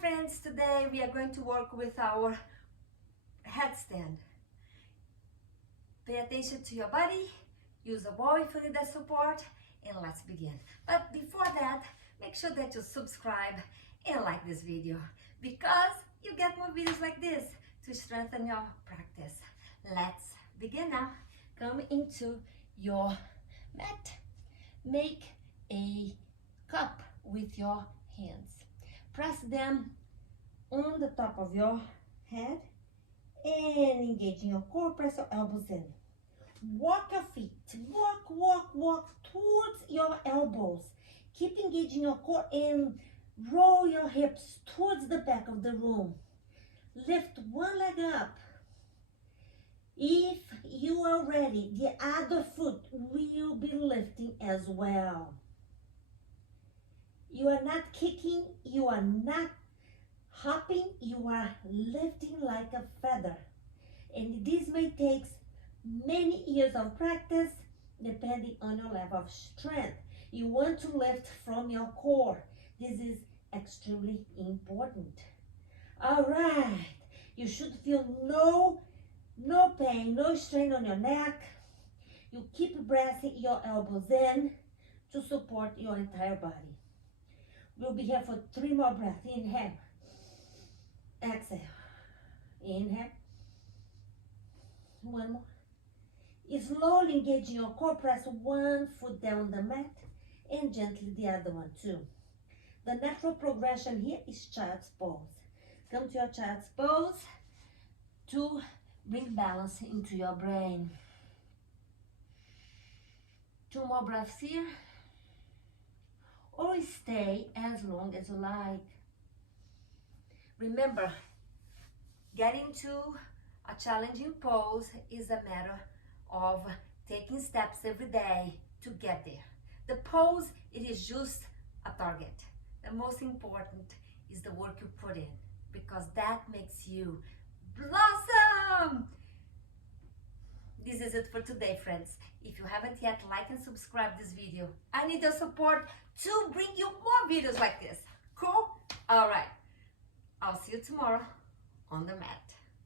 friends, today we are going to work with our headstand. Pay attention to your body, use a ball if you need that support, and let's begin. But before that, make sure that you subscribe and like this video because you get more videos like this to strengthen your practice. Let's begin now. Come into your mat. Make a cup with your hands. Press them on the top of your head and engage in your core. Press your elbows in. Walk your feet. Walk towards your elbows. Keep engaging your core and roll your hips towards the back of the room. Lift one leg up. If you are ready, the other foot will be lifting as well. You are not kicking, you are not hopping, you are lifting like a feather. And this may take many years of practice depending on your level of strength. You want to lift from your core. This is extremely important. All right, you should feel no pain, no strain on your neck. You keep pressing your elbows in to support your entire body. We'll be here for 3 more breaths. Inhale. Exhale. Inhale. One more. Slowly engaging your core. Press one foot down the mat and gently the other one too. The natural progression here is child's pose. Come to your child's pose to bring balance into your brain. 2 more breaths here. Or stay as long as you like. Remember, getting to a challenging pose is a matter of taking steps every day to get there. The pose, it is just a target. The most important is the work you put in because that makes you blossom. This is it for today, friends. If you haven't yet, like and subscribe this video. I need your support to bring you more videos like this. Cool? All right. I'll see you tomorrow on the mat.